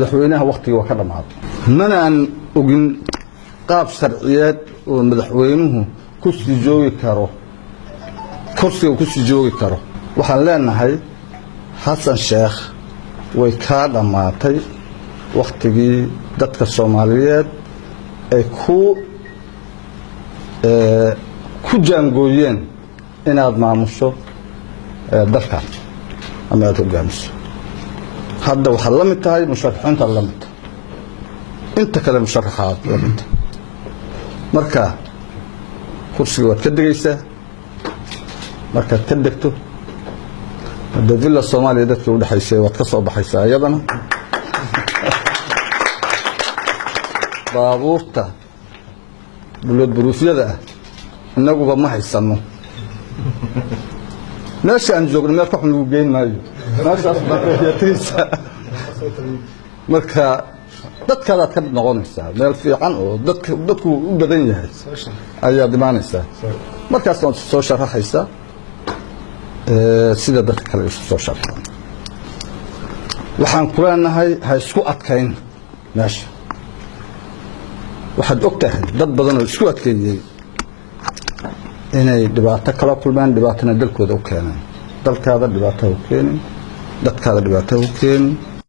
madaxweynaha waqtiga waa ka dhamaaday mana aan ogin qaab sharciyeed oo madaxweynuhu ku sii joogi karo kursiga ku sii joogi karo waxaan leenahay Xasan Sheekh way ka dhamaatay waqtigii dadka Soomaaliyeed ay ku jaangooyeen inaad maamusho dalka ama aad hogaamiso hadda waxa la mid tahay musharaxiinta la mid inta kale musharaxaad la mid marka kursiga waad ka digaysaa marka ka degto dadweynaha Soomaaliyeed dadka u dhaxaysay waad ka soo baxaysaa ayadana baabuurta dawlad buruufyada inaguba ma haysano meesha aan joogno meel ka xun lagu geyn maayo meeshaas baaqiyatiisa marka dadkaad ka noqonaysaa meel fiican oo dadku u badan yahay ayaa dhimaanaysaa markaas oo soo sharaxaysa sida dadka kale soo sharaxaan waxaan ku leenahay ha isku adkayn meesha waxaad ogtahay dad badan oo isku adkeeyay inay dhibaato kala kulmaan dhibaatana dalkooda u keenaan dalkaada dhibaato u keenin dadkaada dhibaato u keenin